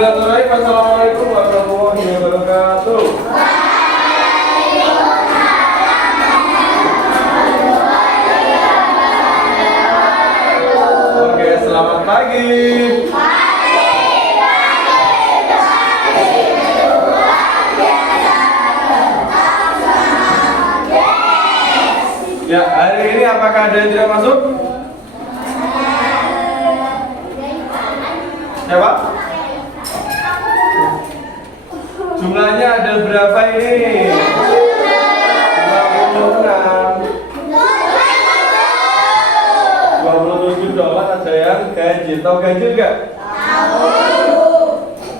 Bismillahirrahmanirrahim. Assalamualaikum warahmatullahi wabarakatuh. Oke, selamat pagi. Ya, hari ini apakah ada yang tidak masuk? Siapa? Jumlahnya ada berapa ini? 26. 27 dolar ada yang ganjil. Tahu ganjil gak?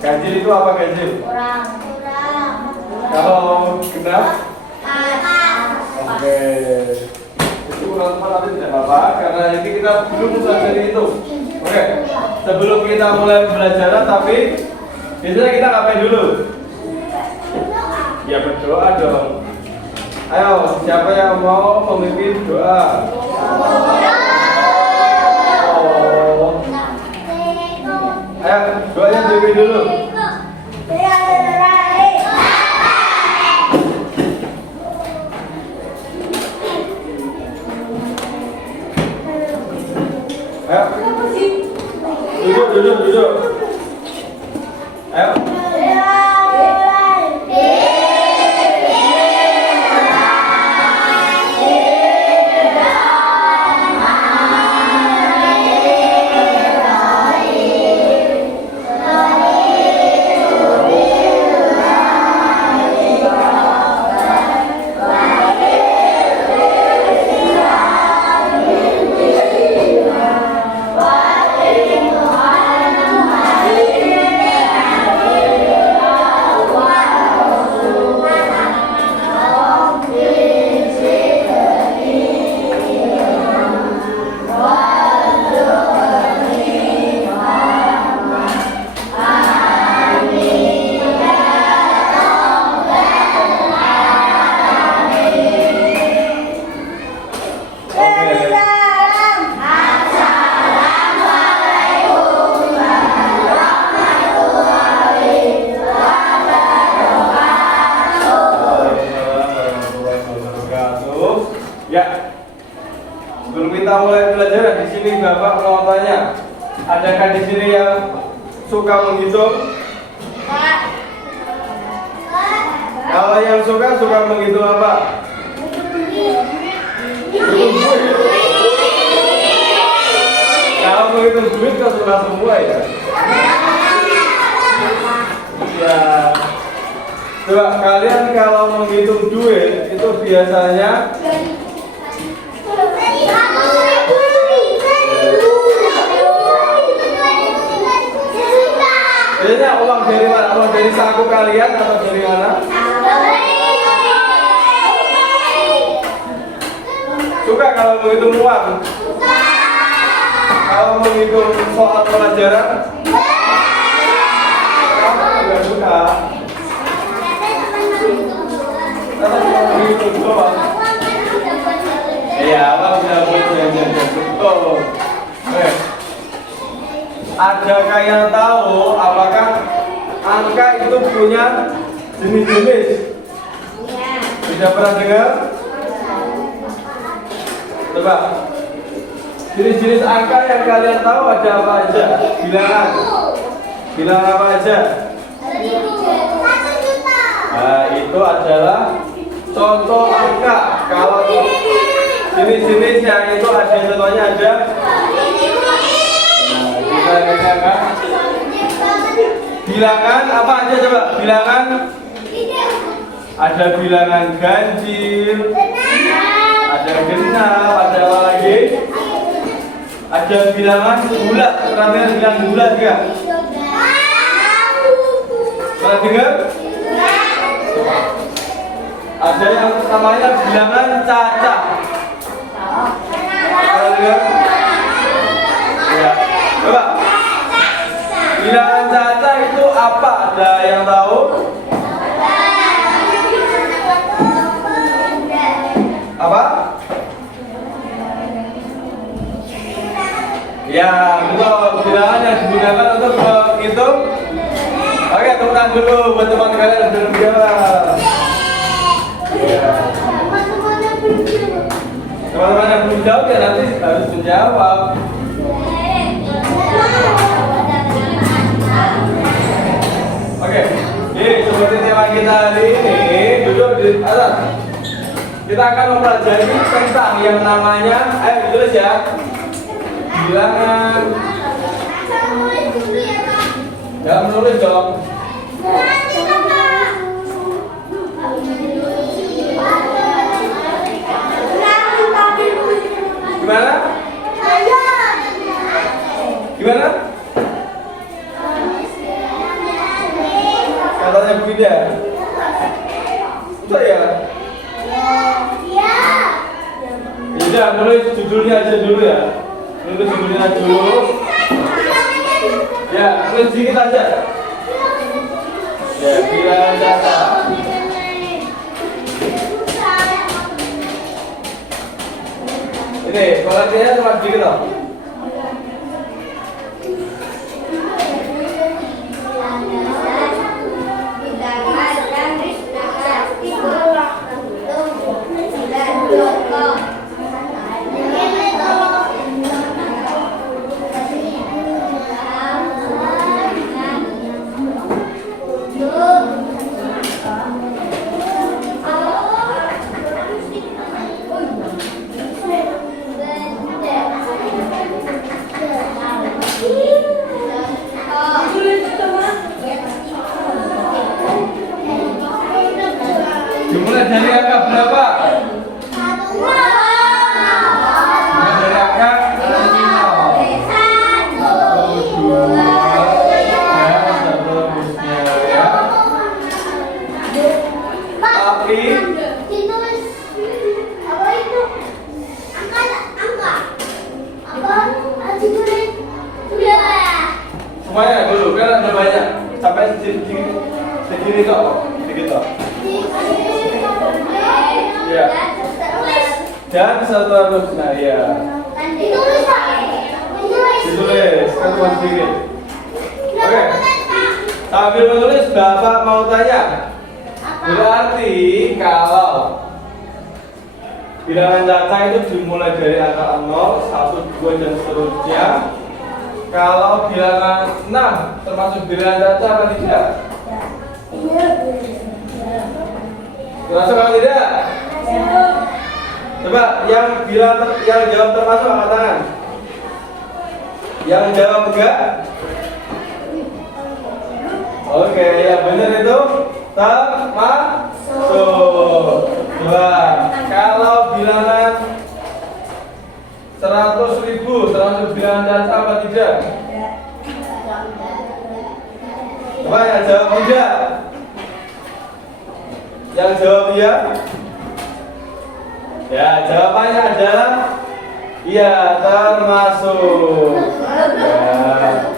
Ganjil itu apa ganjil? Kalau genap? Oke. Itu kurang tepat tapi tidak apa-apa karena ini kita belum pelajari itu. Oke. Sebelum kita mulai pembelajaran tapi biasanya kita ngapain dulu? Ya berdoa dong. Ayo, siapa yang mau memimpin doa? Oh. Ayo, doanya dipimpin dulu. Ayo. Duduk. Ayo. Ya, sebelum kita mulai belajar di sini Bapak mau tanya, adakah di sini yang suka menghitung? Kalau yang suka menghitung apa? Kalau menghitung duit kan suka semua ya. Ya. Coba kalian kalau menghitung duit itu biasanya uang dari mana? Uang dari saku kalian atau dari mana? Suka kalau menghitung uang? Kalau menghitung soal pelajaran? Kamu enggak suka? Kalau menghitung doang? Iya, apa bisa buat jajan betul? Adakah yang tahu apakah angka itu punya jenis-jenis? Sudah pernah dengar? Coba. Jenis-jenis angka yang kalian tahu ada apa aja? Bilangan. Bilangan apa aja? 1 juta. Nah, itu adalah contoh angka. Kalau jenis-jenisnya itu ada contohnya ada. Bilangan apa aja coba? Bilangan ada bilangan ganjil, ada genap, ada apa lagi? Ada bilangan bulat. Pernah bilang bulat ya? Pernah dengar? Ada yang namanya bilangan cacah. Pernah dengar? Ya. Coba. Bilangan cacah itu apa? Ada yang tahu? Apa? Ya, betul. Bilangan yang digunakan untuk menghitung tangan dulu buat teman kalian yang belum jawab. Ya. Teman-teman yang belum jawab ya nanti harus menjawab. Oke, jadi seperti tema kita hari ini, duduk di atas. Kita akan mempelajari tentang yang namanya, ayo ditulis ya, bilangan. Jangan menulis dong. Gimana? Gimana? Katanya Bu Ida. Betul ya? Ya, nulis judulnya aja dulu ya. Nulis judulnya dulu. Ya, nulis sedikit aja. Ya, bilangan data. Ini, pengertiannya cuma sedikit loh. Dimulai dari angka berapa? Dimulai dari angka 0, 1, 2, dan seterusnya ya. Tapi semuanya dulu kan ada banyak sampai segini kok, sedikit kok. Ya. Dan seterusnya ya. Ditulis kan cuma sedikit. Oke. Sambil menulis Bapak mau tanya. Berarti kalau bilangan data itu dimulai dari angka 0, 1, 2 dan seterusnya. Kalau bilangan 6 termasuk bilangan data apa tidak? Termasuk apa tidak? Coba yang jawab termasuk angkat tangan. Yang jawab enggak? Oke, yang benar itu termasuk. Coba kalau bilangan 100.000 termasuk bilangan data apa tidak? Coba yang jawab tidak? Yang jawab iya? Ya, jawabannya adalah iya, termasuk. Ya.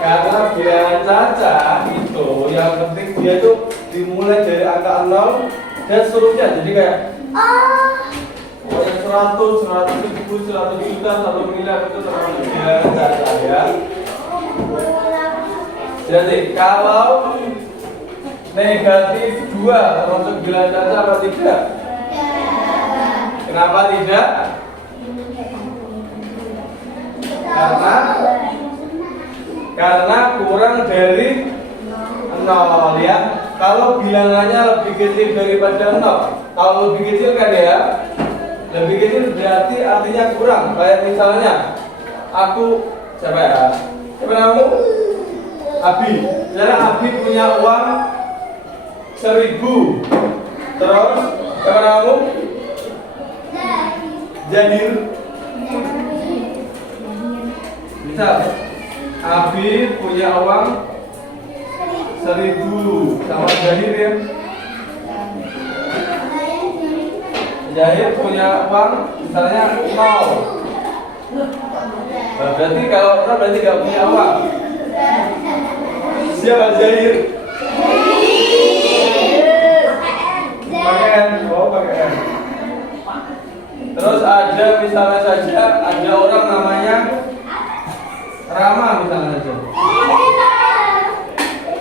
Karena bilangan caca itu yang penting dia itu dimulai dari angka 0 dan seterusnya. Jadi kayak 100, 100.000, 100 juta, 1 miliar itu termasuk bilangan caca ya. Jadi kalau negatif 2 termasuk bilangan caca apa tidak? Kenapa tidak? Karena kurang dari 0 ya. Kalau bilangannya lebih kecil daripada 0, kalau lebih kecil kan ya, lebih kecil berarti artinya kurang. Kayak misalnya aku siapa ya? Siapa namamu? Abi. Misalnya Abi punya uang 1.000. Terus siapa namamu? Jahir. Misal Abi punya uang 1.000 sama Jahir ya. Jahir punya uang misalnya 0. Berarti kalau orang berarti gak punya uang. Siapa Jahir? Pakai N. Oh pakai N. Terus ada misalnya saja ada orang namanya Rama misalnya saja.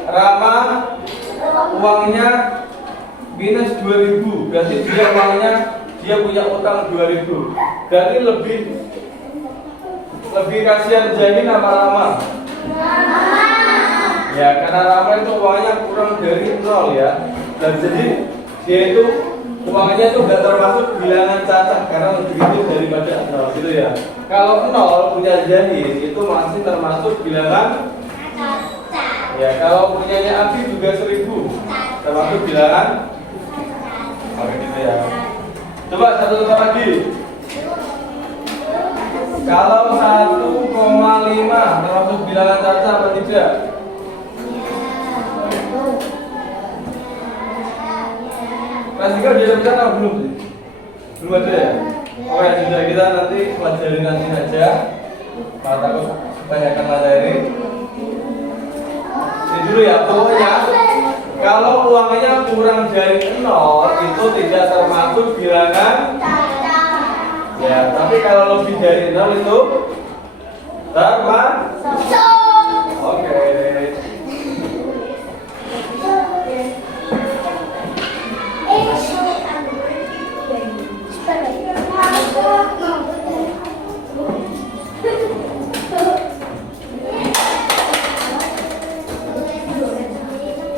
Rama dia punya utang 2.000. Berarti lebih kasihan Jahin apa Rama? Ya, karena Rama itu uangnya kurang dari 0 ya. Dan jadi dia itu uangnya itu nggak termasuk bilangan cacat karena lebih kecil daripada 0 gitu ya. Kalau 0 punya Jahin itu masih termasuk bilangan cacat. Ya, kalau punyanya Abi juga 1.000 termasuk bilangan. Oke gitu ya. Coba satu lagi. Kalau 1,5 termasuk bilangan cacat apa tidak? Kelas 3 udah bisa atau belum? Belum ada ya? Oke, sudah, kita nanti pelajari nanti saja. Mata kebanyakan materi. Ini dulu ya, pokoknya kalau uangnya kurang dari 0 itu tidak termasuk bilangan. Ya, tapi kalau lebih dari 0 itu termasuk. Oke.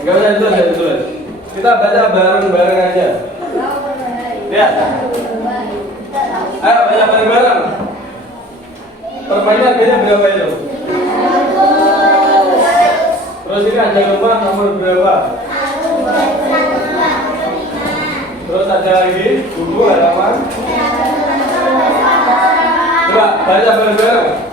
Gak usah ditulis. Kita baca bareng-bareng aja. Lihat. Ayo baca bareng-bareng. Permainan harganya berapa itu? Terus ini ada rumah nomor berapa? Terus ada lagi buku halaman. Coba baca bareng-bareng.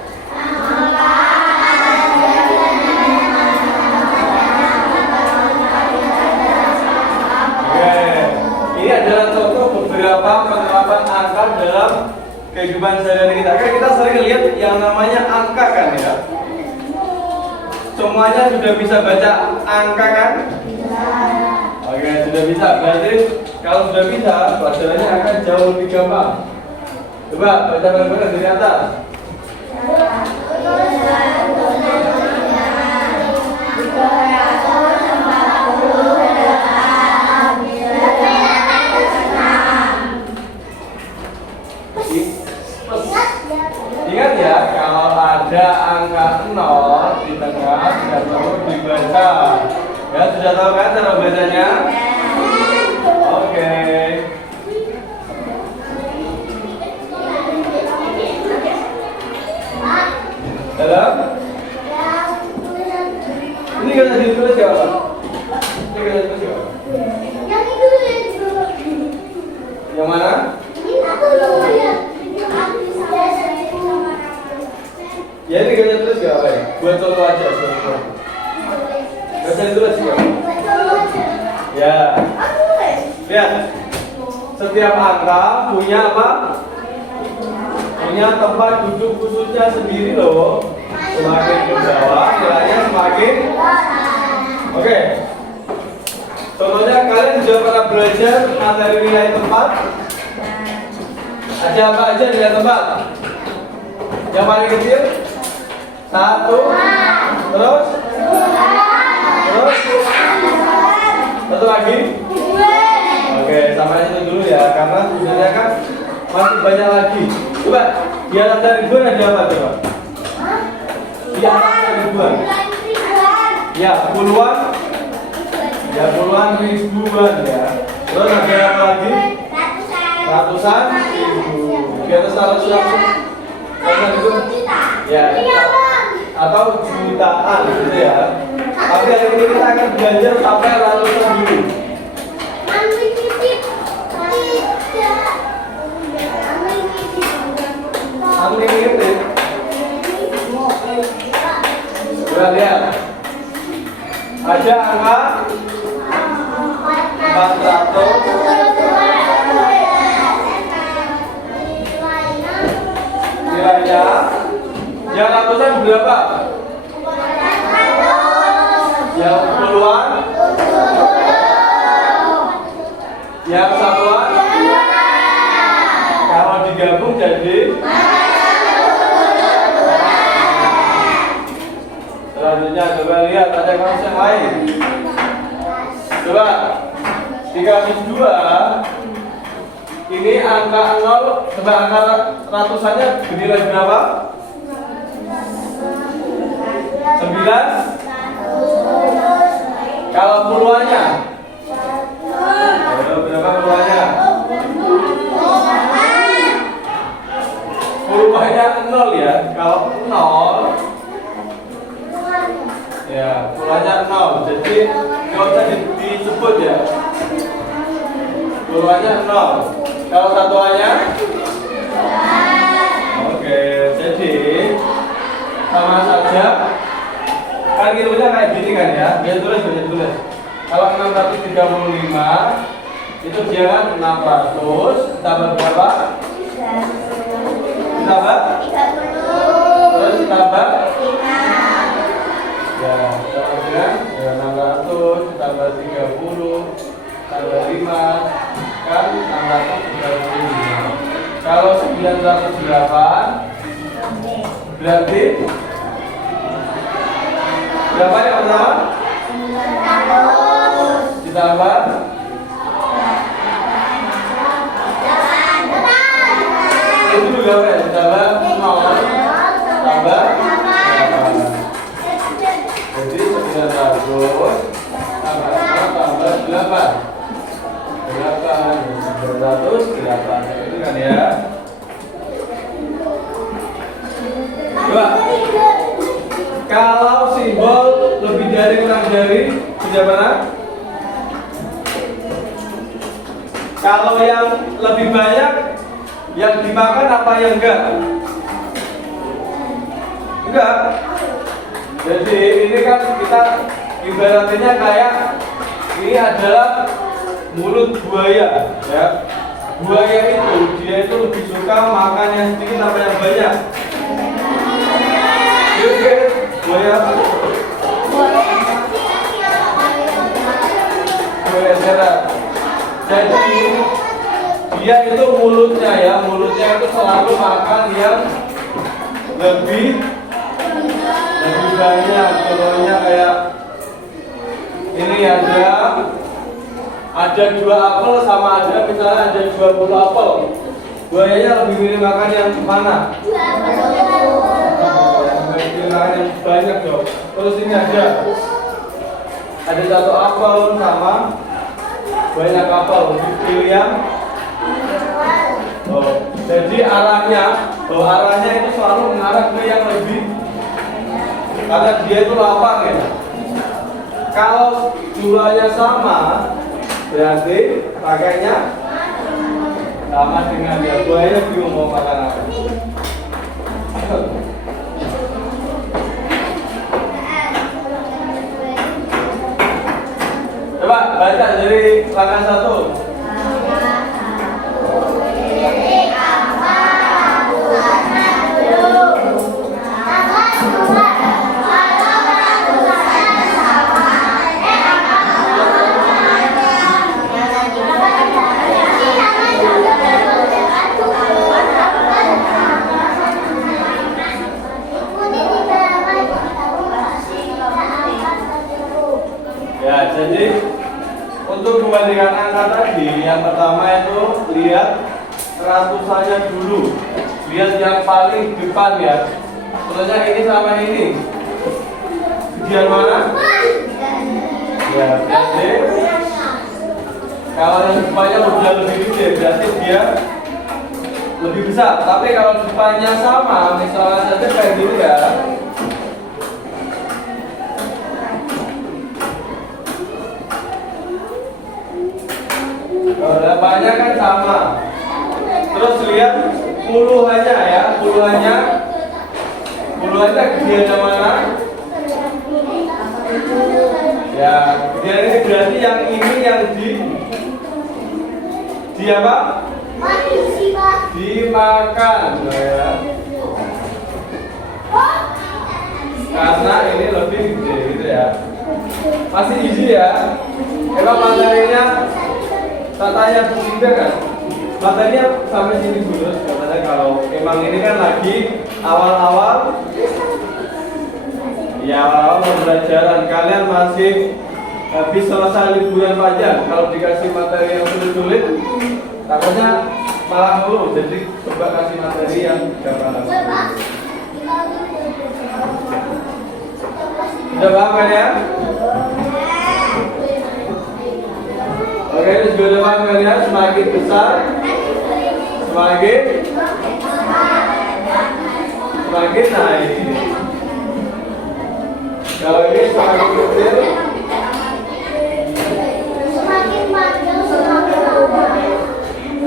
Ini adalah contoh beberapa penerapan angka dalam kehidupan sehari-hari kita. Kan kita sering lihat yang namanya angka kan ya. Semuanya sudah bisa baca angka kan? Oke, sudah bisa. Berarti kalau sudah bisa, pelajarannya akan jauh lebih gampang. Coba baca bareng-bareng dari atas. Ingat ya, kalau ada angka 0 di tengah tidak perlu dibaca. Ya, sudah tahu kan cara bacanya? Oke. Dalam? Ini kan tadi ditulis ya, Pak? Ini kan ditulis ya, Pak? Yang itu yang mana? Ya ini gak tulis ya, Pak? Buat contoh aja, gak usah tulis ya. Ya. Lihat. Setiap angka punya apa? Punya tempat duduk khususnya sendiri loh. Semakin ke bawah, nilainya semakin. Oke. Contohnya kalian sudah pernah belajar materi nilai tempat? Ada apa aja nilai tempat? Yang paling kecil? 1. Terus? Satu lagi? Oke, sampai itu dulu ya, karena sebenarnya kan masih banyak lagi. Coba, di atas dari ribuan ada apa coba? Di atas dari ribuan? Ya, puluhan? Ya, puluhan ribuan ya. Terus ada apa lagi? Ratusan ribu. Di atas ratusan ribu? Ya, atau jutaan gitu ya. Tapi hari ini kita akan belajar sampai ratusan ribu. Unlimited. Sudah lihat. Ada angka 400. Nilainya yang ratusan berapa? Yang puluhan? Yang satuan? Kalau digabung jadi? Selanjutnya coba lihat ada konsep yang lain. Coba 3 2 Ini angka 0, coba angka ratusannya bernilai berapa? 9. Kalau puluhannya? Berapa puluhannya? Puluhannya 0 ya. Kalau 0 ya, puluhannya 0. Jadi nggak usah disebut ya. Puluhannya 0. Kalau satuannya? Oke, jadi sama saja. Kan ilmunya kayak gini kan ya. Dia tulis. Kalau 635 itu dia kan 600 tambah berapa? Tambah? Terus tambah? Ya, dengan 600 tambah 30 tambah 5 kan 635. Kalau 908 berarti berapa yang pertama? 900 ditambah itu juga apa ya? Ditambah 0 tambah 8. Jadi 900 tambah 0 tambah 8. 908 itu kan ya. Coba. Kalau simbol lebih dari kurang dari sudah pernah? Kalau yang lebih banyak yang dimakan apa yang enggak? Enggak. Jadi ini kan kita ibaratnya kayak ini adalah mulut buaya ya. Buaya itu dia itu lebih suka makan yang sedikit apa yang banyak? Oke, buaya apa? Buaya darat. Jadi dia itu mulutnya itu selalu makan yang lebih banyak. Contohnya kayak ini ada 2 apel sama ada misalnya ada 20 apel. Buayanya lebih milih makan yang mana? Lebih makan yang banyak dong. Terus ini ada 1 apel sama banyak apel. Lebih pilih yang jadi arahnya itu selalu mengarah ke yang lebih karena dia itu lapang ya. Kalau jumlahnya sama berarti pakainya sama dengan dia. Buaya bingung mau makan apa. Coba baca dari langkah 1. Ya, jadi untuk membandingkan angka tadi, yang pertama itu lihat ratusannya dulu. Lihat yang paling depan ya. Contohnya ini sama ini. Gedean mana? Ya, jadi kalau yang depannya udah lebih gede, berarti dia lebih besar. Tapi kalau depannya sama, misalnya saja kayak gini ya. Depannya kan sama. Terus lihat puluhannya ya, puluhannya gedeannya mana? Ya, gedean ini berarti yang ini yang di apa? Dimakan ya. Karena ini lebih gede gitu ya. Masih easy ya. Emang materinya tak tanya sehingga kan materinya sampai sini dulu. Katanya kalau emang ini kan lagi awal-awal ya, awal-awal pembelajaran kalian masih habis selesai liburan panjang. Kalau dikasih materi yang sulit-sulit Takutnya malah mulu, jadi coba kasih materi yang gampang. Udah paham kan ya? Oke, ini juga udah paham kan ya? Semakin besar, semakin naik. Kalau ini semakin kecil,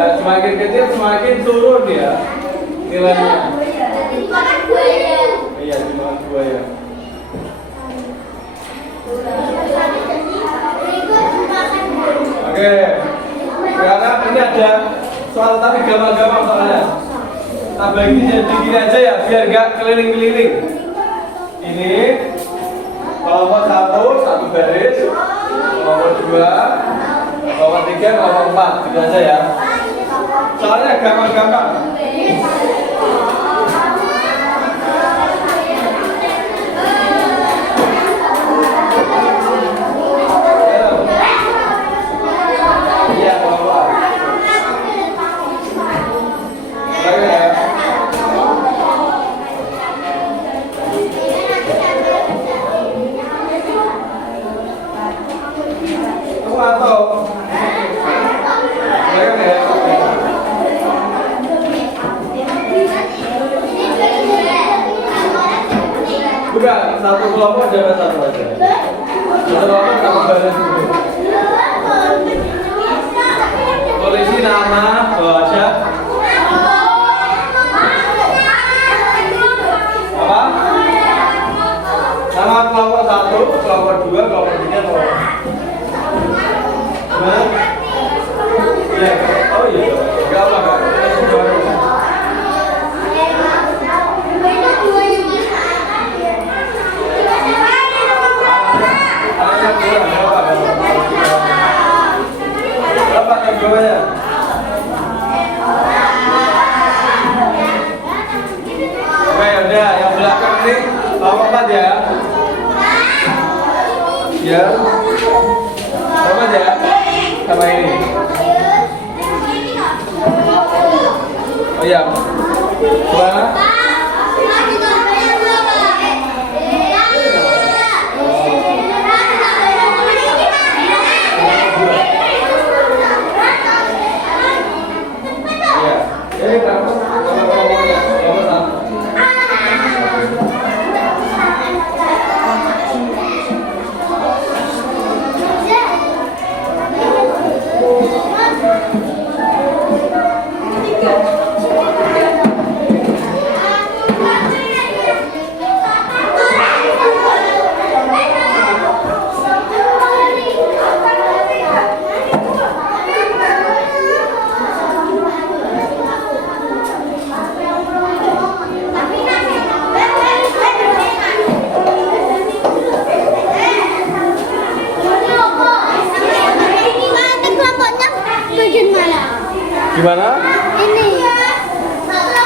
semakin kecil semakin turun ya nilainya. Iya, cuma 2 ya. Oke, sekarang ini ada soal tapi gampang-gampang soalnya. Kita bagi jadi gini aja ya, biar nggak keliling-keliling. Ini kelompok 1 baris, kelompok 2, kelompok 3, kelompok 4, gitu aja ya. Soalnya gampang-gampang. Iya, kelompok. Bukan, satu kelompok jabat satu aja. Satu kelompok kamu baris dulu. Tulis nama, baca. Apa? Nama kelompok 1, kelompok 2, kelompok 3, kelompok. Nah, ya, oh iya, gak apa-apa. Berapa jawabannya? Oke, udah yang belakang ini kelompok 4 ya. Ya. Kelompok 4 ya. Sama ini. Oh iya. Coba. Gimana? Ini.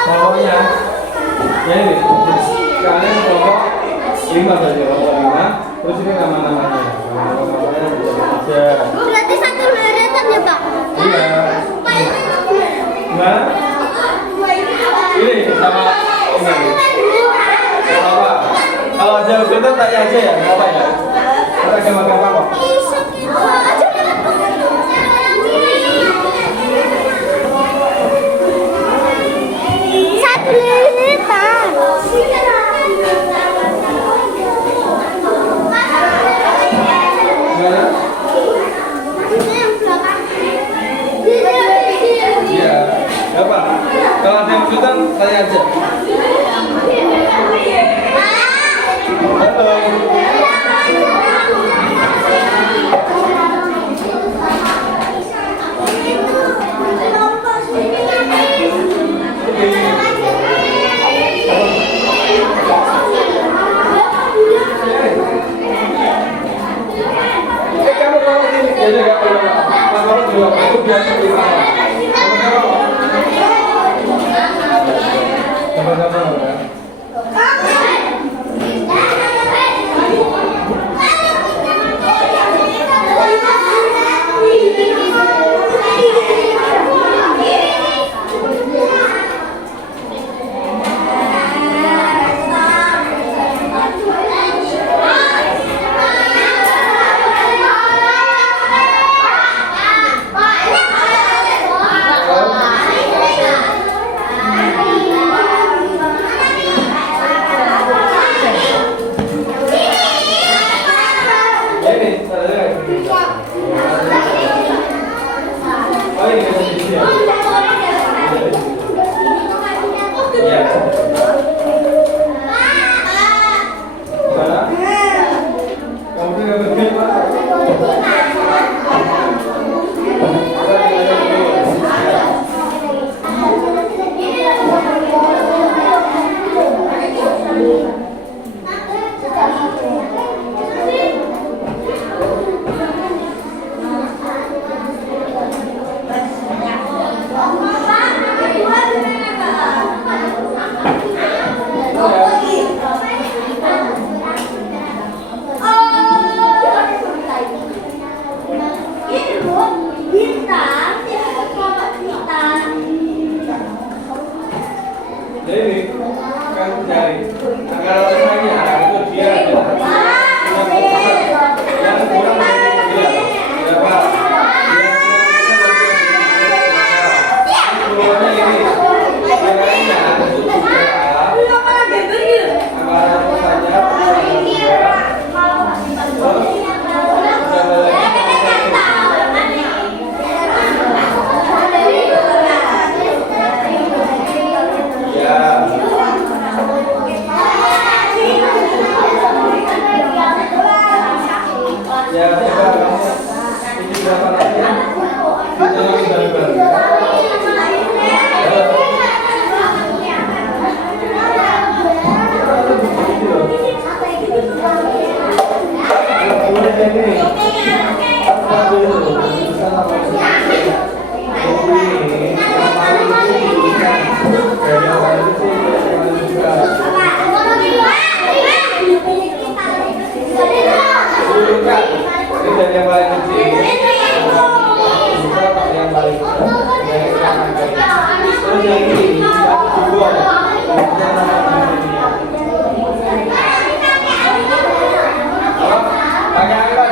Kelompoknya. Ya ini. Kalian kelompok 5 saja, kelompok 5. Terus ini nama-namanya. Nama-namanya aja. Berarti satu deretan ya, Pak? Iya. Gimana? Ini sama ini. Apa? Kalau ada kesulitan tanya aja ya, nggak apa ya. Kita gampang-gampang kok. Kalau ada yang kesulitan, tanya aja. Halo. Jadi kan dari anggaran usahanya itu dia yang kurang dia berapa keluarnya ini anggarannya itu anggaran usahanya ya coba kamu ini berapa lagi ya? Kita lagi bareng-bareng ya. Ini dari yang paling kecil, yang paling terus yang ini dua, pakai apa?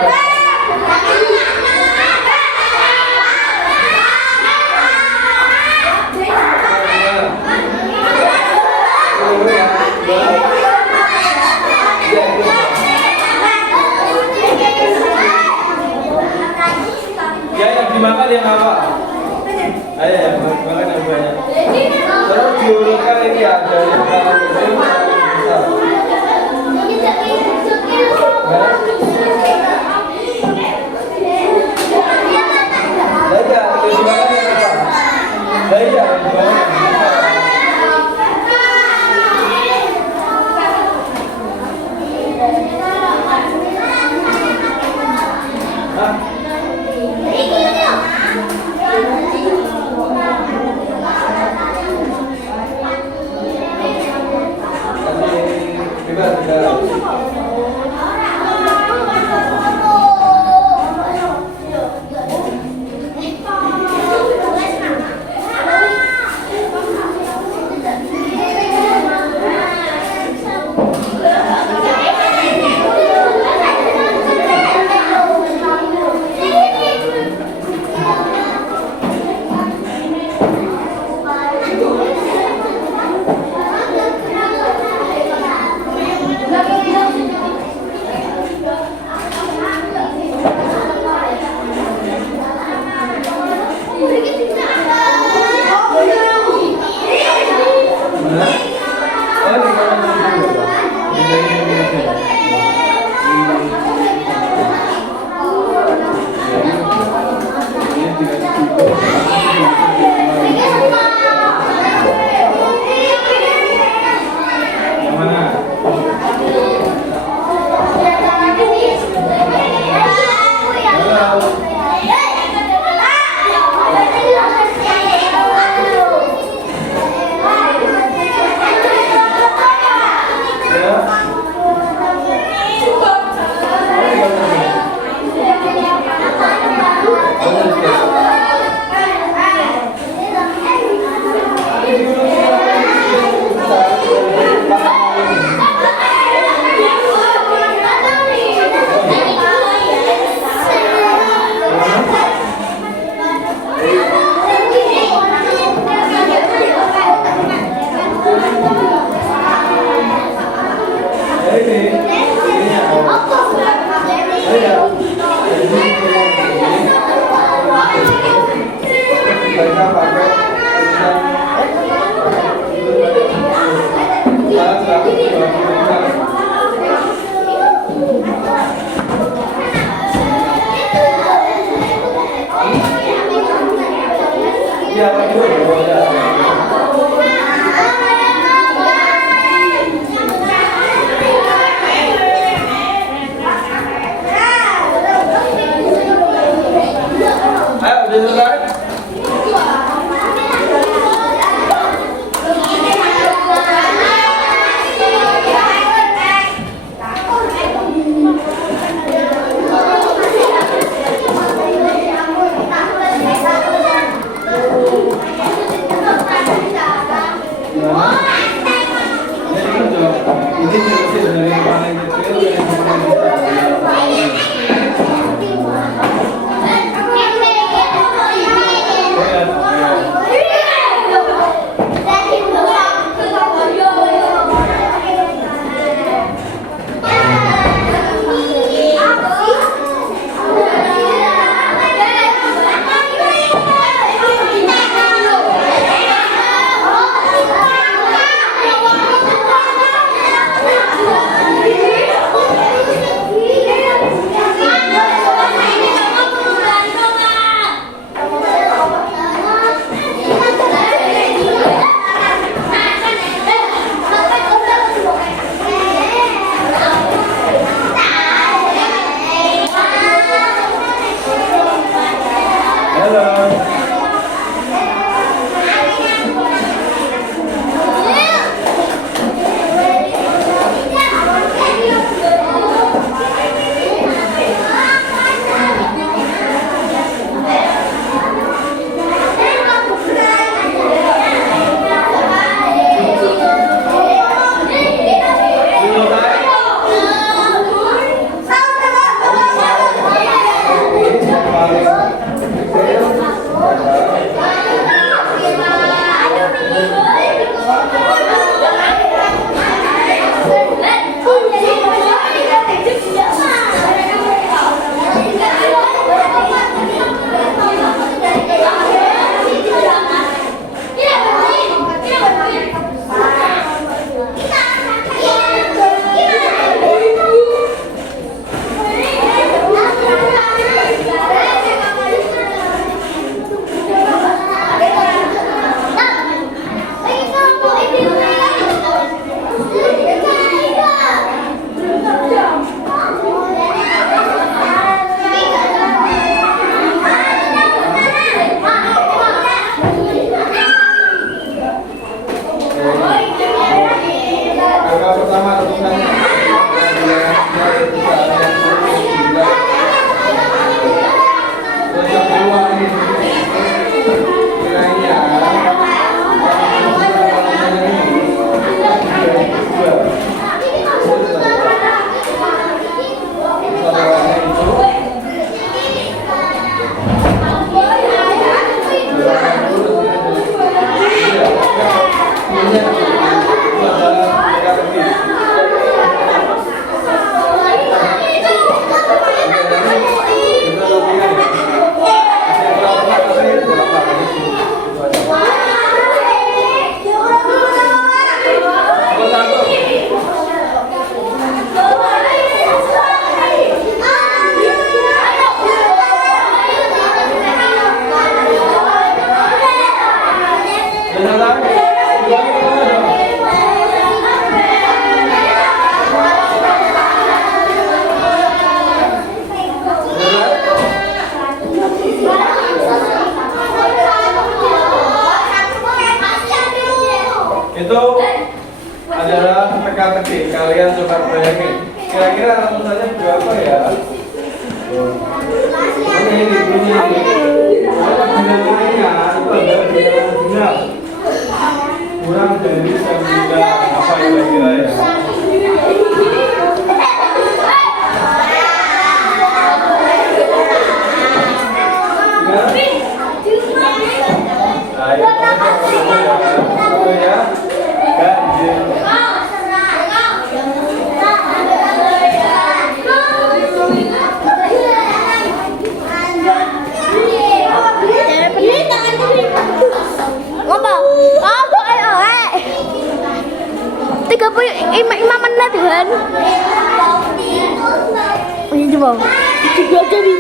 Ya yang dimakan yang apa? Ayo yang dimakan yang banyak. Terus diurutkan ini ada yang paling kecil, paling besar. Yang dimakan yang apa? Yang dimakan yang besar. tulisannya. Terus yang kedua ini nilainya itu adalah teka-teki. Kalian coba bayangin kira-kira rumusannya berapa ya? Ini bunyinya itu adalah bilangan kurang dari 9. Apa kira-kira ya? Imam menit kan? Ini coba. Juga jadi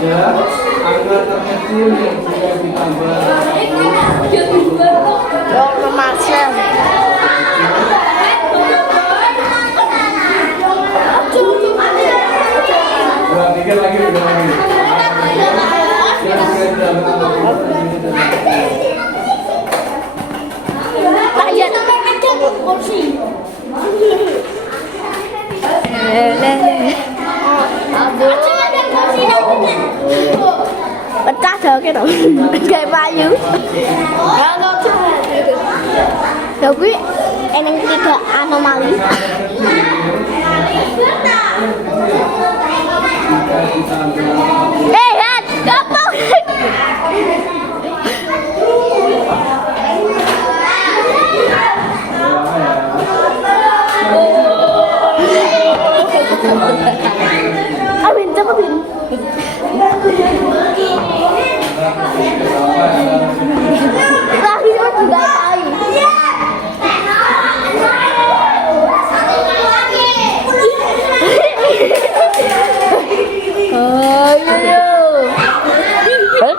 ya, angka terkecil yang sudah ditambah macam. udah mikir lagi. Pecah cái đó kayak bayu. Tapi eneng tiga anomali. Han, kapal. Amin, cepetin. Lagi cuma juga tahu. Oh iya. Aduh. Oh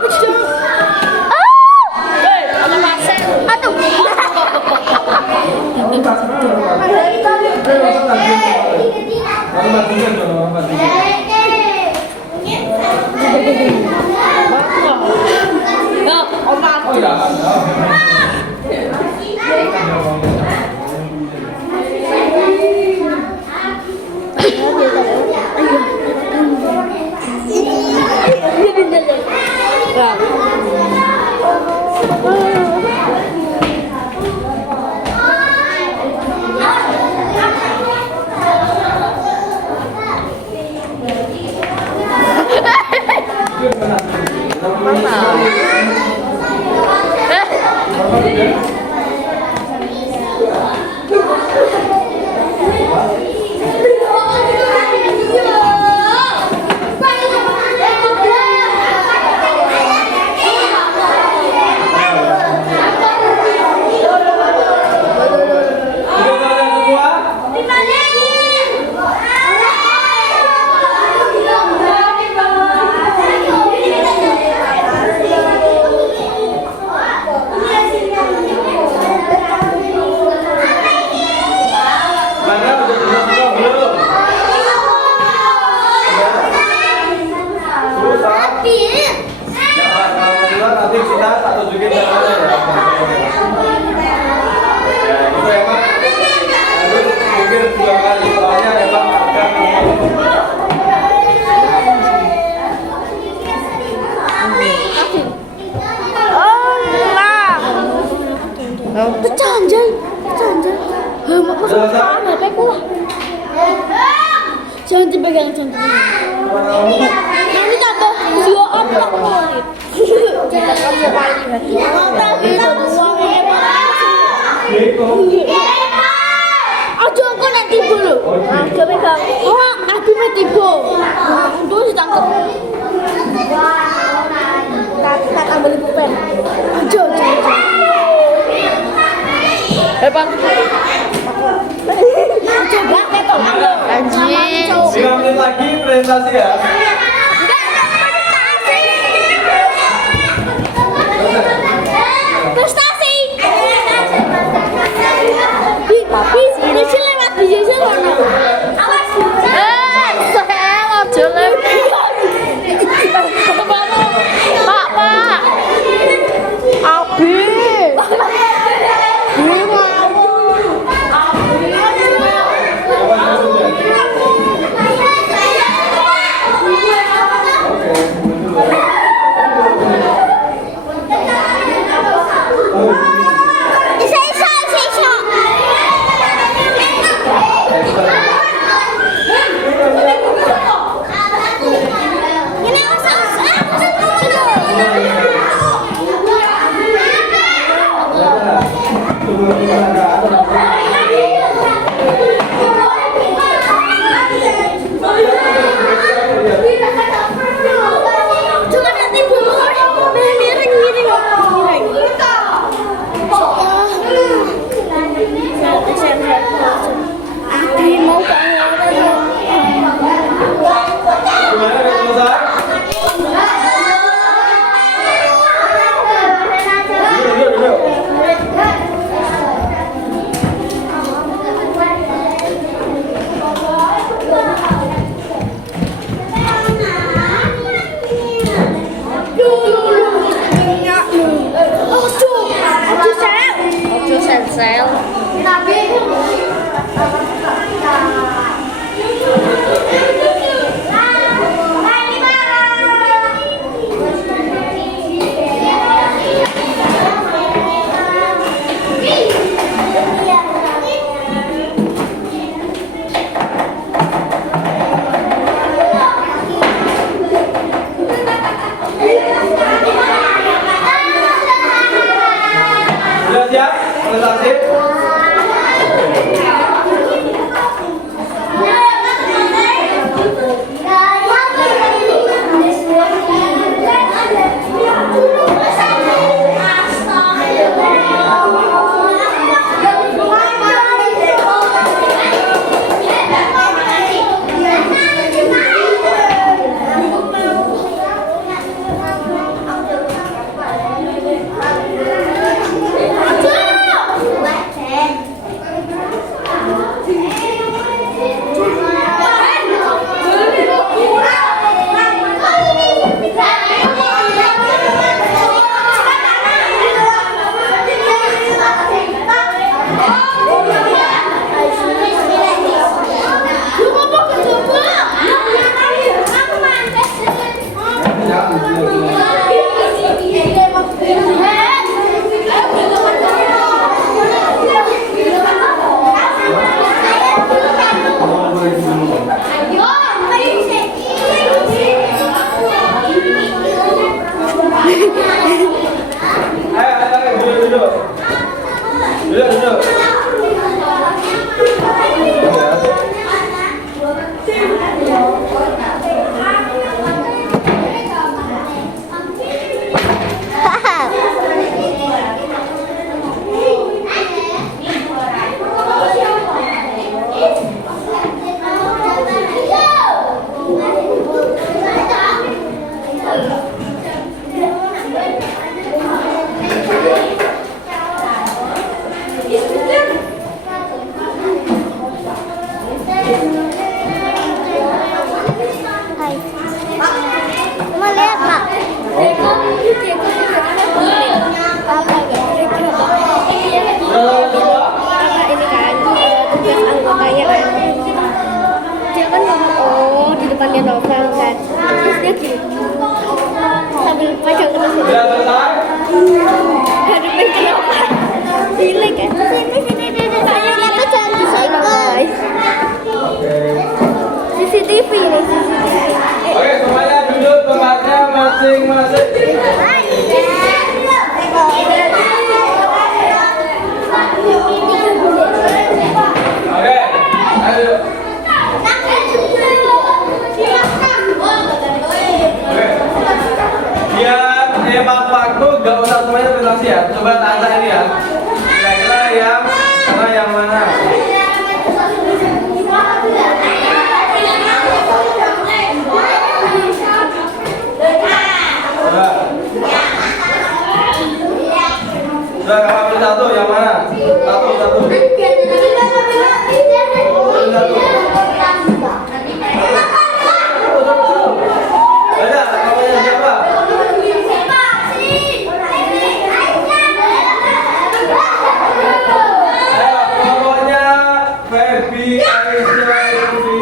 ya. Pecah anjay. Pecah anjay. Masuk Selesai. HP-ku. Jangan dipegang, jangan dipegang. Nanti tambah dua otak kulit. Kita kamu paling hati. Itu uang Aduh, aku nanti dulu. Aduh, pegang. Oh, aku mati bu. Untuk ditangkap. Tak ambil bupen. Aduh, Bang. Coba ketok. Anjing. 5 menit lagi presentasi ya. Prestasi. Di sini lewat di sini mana? Awas. Saya aja lagi. Pak. Abi. Sel. Sudah siap presentasi? Sambil pegang terus. Hadapin kenapa? coba tanya ini ya. Kira-kira yang mana yang mana? Sudah kakak pilih satu, yang mana? Satu. Ada, namanya siapa? Pokoknya Feby, Aisyah, Ruby.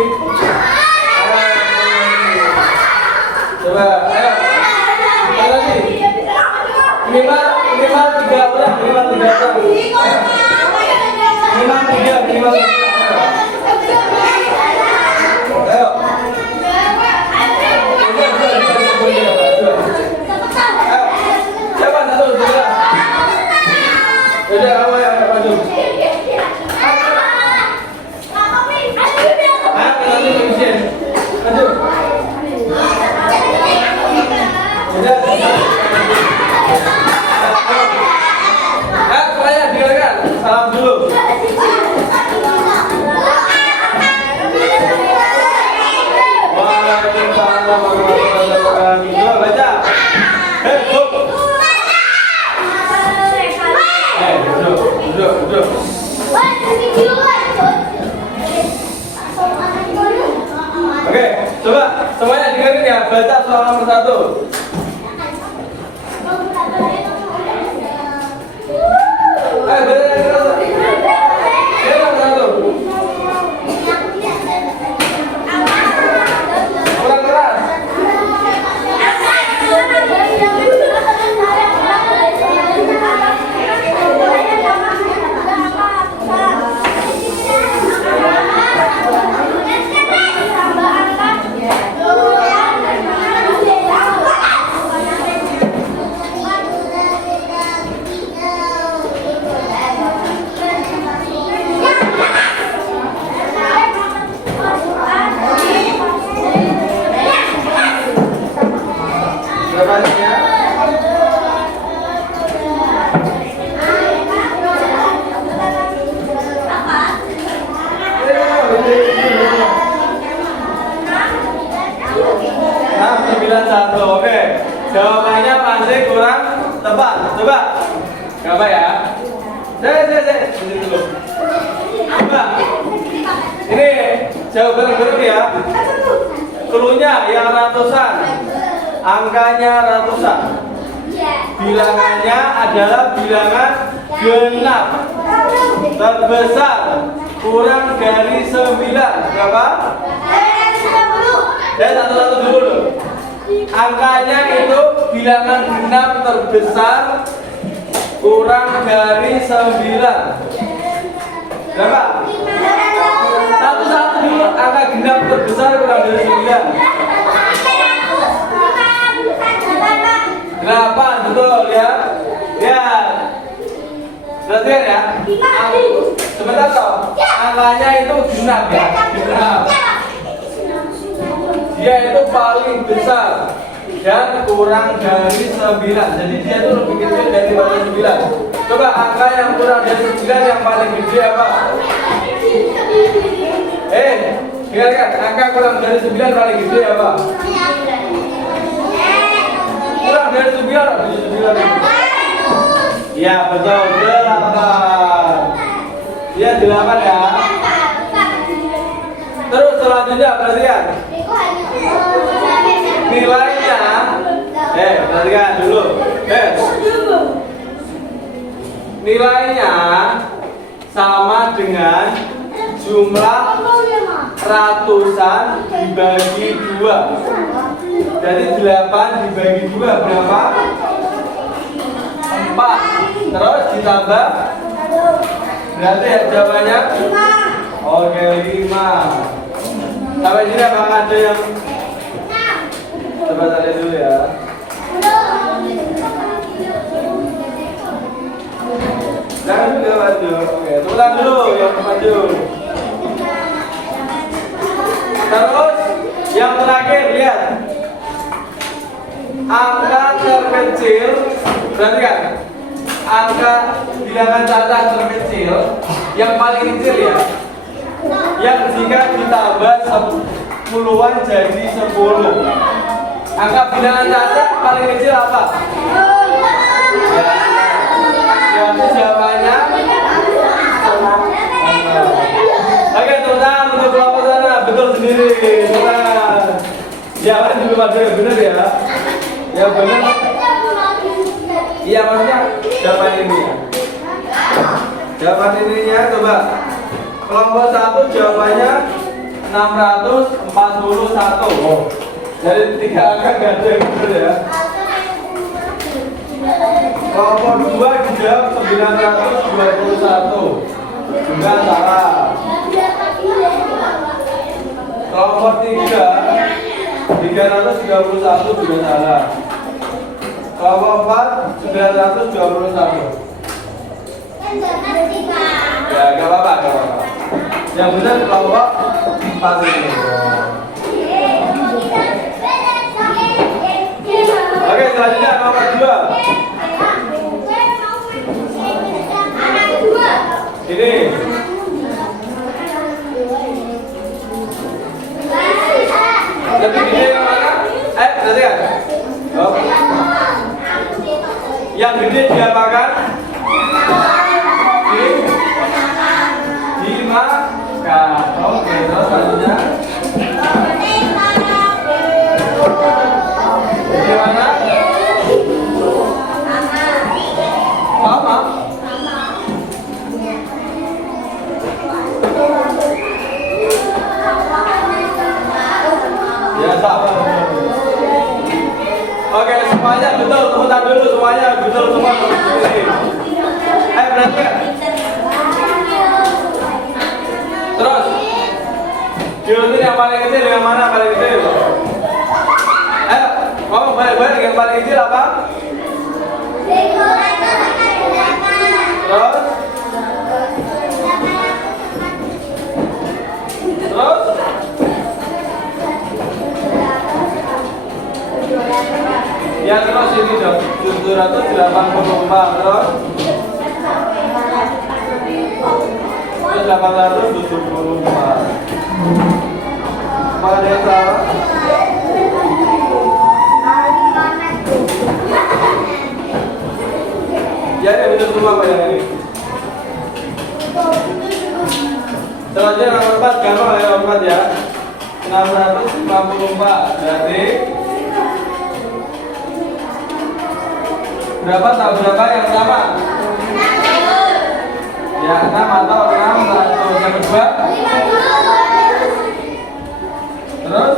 Coba, ayo. Apa lagi? Minimal 3 orang, minimal 3 orang. Minimal 3. Ayo. Siapa satu? Udah, kamu yang maju. Nanti diusin. Maju. Udah. Semuanya dengarkan. Salam dulu. Waalaikumsalam warahmatullahi wabarakatuh. Baca. Duduk. Oke, coba semuanya dengerin ya. Baca soal nomor 1. Ayo baca yang keras. Nomor 1. Kurang keras. Jawabannya satu. Oke, jawabannya pasti kurang tepat. Coba, coba ya. Sini dulu. Coba. Ini jawaban berarti ya. Cluenya yang ratusan, angkanya ratusan. Bilangannya adalah bilangan genap. Terbesar kurang dari 9. Berapa? Satu-satu dulu. Angkanya itu bilangan genap terbesar kurang dari 9. Berapa? Satu-satu dulu. Angka genap terbesar kurang dari 9. 8, betul ya. Lihat. Perhatian ya. Sebentar toh. Angkanya itu genap ya. Genap. Dia itu paling besar dan kurang dari 9. Jadi dia itu lebih kecil daripada 9. Coba angka yang kurang dari 9 yang paling gede apa? Dengarkan, angka kurang dari 9 paling gede apa? Kurang dari 9. Ya betul, 8. Ya 8 ya. Terus selanjutnya perhatikan. Nilainya perhatikan dulu. Nilainya sama dengan jumlah ratusan dibagi 2. Jadi 8 dibagi 2 berapa? 4. Terus ditambah berarti ya jawabannya 5. Oke, 5. Sampai sini apakah ada yang coba tanya dulu ya. Jangan juga maju. Oke, ulang dulu yang maju. Terus yang terakhir lihat. Angka terkecil, perhatikan. angka bilangan cacat terkecil yang paling kecil ya, yang jika ditambah 10-an jadi 10. Angka bilangan cacat paling kecil apa? Ya, jawabannya. Oke, tenang untuk kelompok sana, betul sendiri. Tenang. Jangan belum ada yang benar ya. Ya benar. Iya maksudnya jawaban ini ya. Jawaban ininya coba. Kelompok 1 jawabannya 641. Oh. Jadi 3 angka gak ada yang benar ya. Kelompok 2 dijawab 921. Juga salah. Kelompok 3 331 juga salah. Kelompok 4 921. Ya, gak apa-apa, gak apa-apa. Yang benar kelompok 4 ini. Oke, selanjutnya kelompok 2. Ini. Lebih gede yang mana? Nanti kan? Oh. Yang gede diapakan? Dimakan. Oke, terus selanjutnya. Gimana? Sama. Ya sama. Oke, semuanya betul, temukan dulu semuanya betul semua. Berarti kan? Terus, diurutin yang paling kecil dengan mana paling kecil? Ngomong balik-balik yang paling kecil apa? Terus? Terus? Ya terus ini dong 784 terus 874. Mana yang salah? Ya betul semua Pak yang ini. Selanjutnya nomor 4 gampang ya nomor 4 ya. 654 berarti berapa tak berapa yang pertama? Ya 6 atau 6 atau yang kedua? Terus?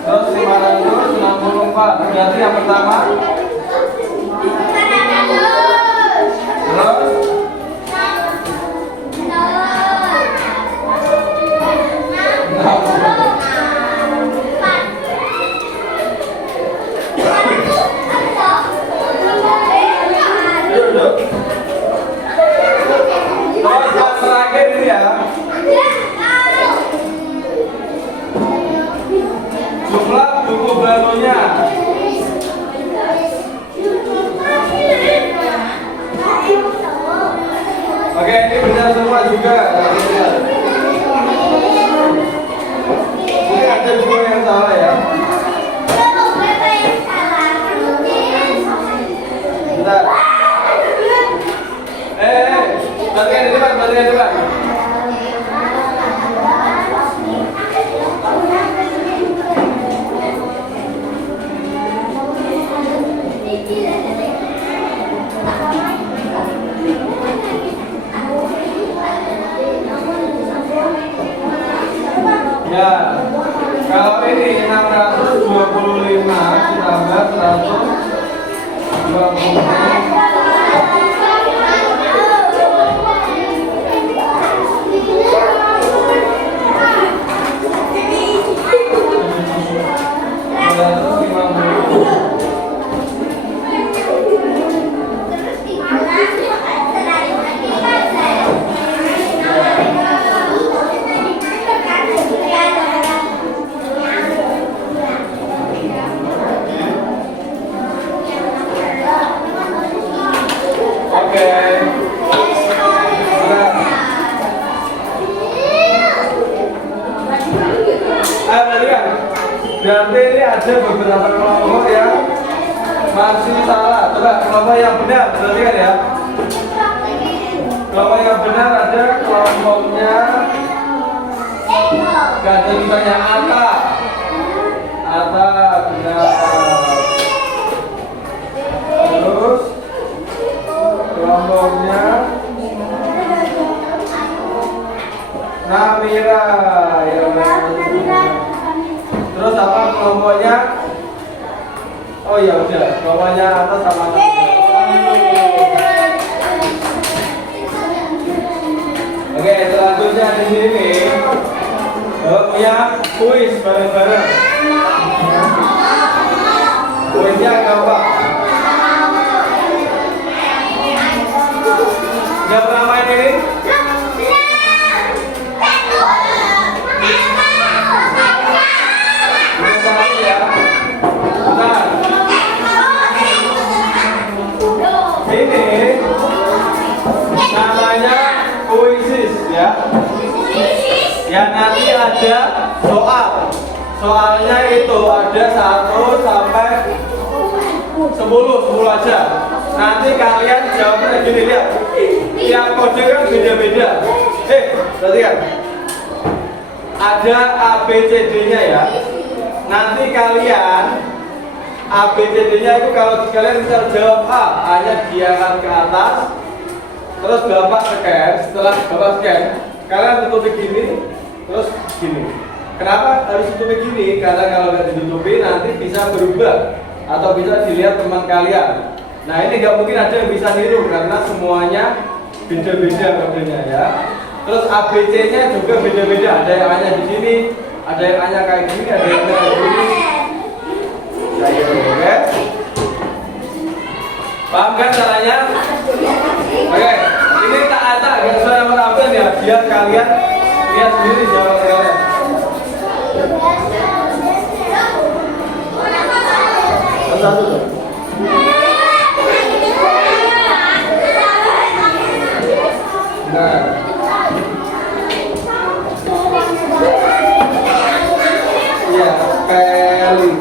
Terus 564 berarti yang pertama? Terus? Terakhir ini ya. Jumlah buku barunya. Oke, ini benar semua juga. Ini ada dua yang salah ya. Bentar. Bagian depan, bagian depan. Ya, kalau ini 625 ditambah 120. beberapa kelompok yang masih salah. Coba kelompok yang benar, perhatikan ya. Kelompok yang benar ada kelompoknya gak ada tulisannya Ata. Ata benar. Terus kelompoknya Namira ya. Terus apa kelompoknya? Oh ya udah, kelompoknya atas sama Oke, selanjutnya di sini punya kuis bareng-bareng. Kuisnya apa? Udah pernah main ini? Ini namanya kuisis ya. Ya nanti ada soal. Soalnya itu ada 1 sampai 10 aja. Nanti kalian jawabnya gini, lihat. Tiap kode kan beda-beda. Perhatikan. Ada A, B, C, D-nya ya. Nanti kalian A, B, C, D-nya itu kalau kalian bisa jawab A, A-nya diangkat ke atas. Terus Bapak scan, setelah Bapak scan, kalian tutupi gini, terus gini. Kenapa harus tutupi gini? Karena kalau nggak ditutupi nanti bisa berubah atau bisa dilihat teman kalian. Nah ini nggak mungkin ada yang bisa niru karena semuanya beda-beda kodenya ya. Terus ABC-nya juga beda-beda. Ada yang A-nya di sini, ada yang A-nya kayak gini, ada yang kayak gini. Kayak gitu, oke? Paham kan caranya? Oke, ini tak ada, nggak usah nomor absen ya, biar kalian lihat sendiri jawaban kalian. Satu tuh. Nah. Ya, Kelly.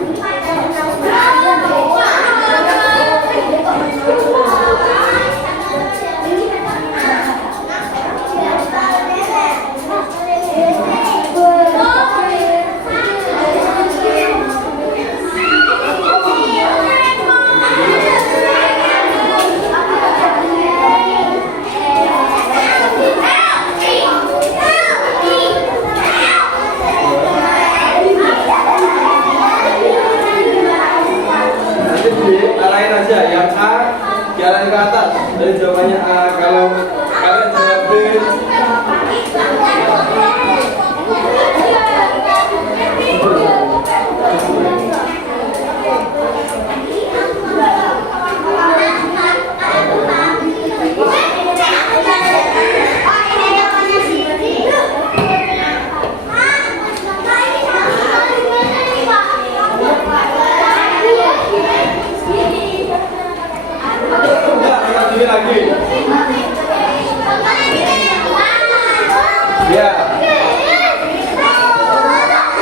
Arahin aja yang A, diarahin ke atas. Jadi jawabannya A. Kalau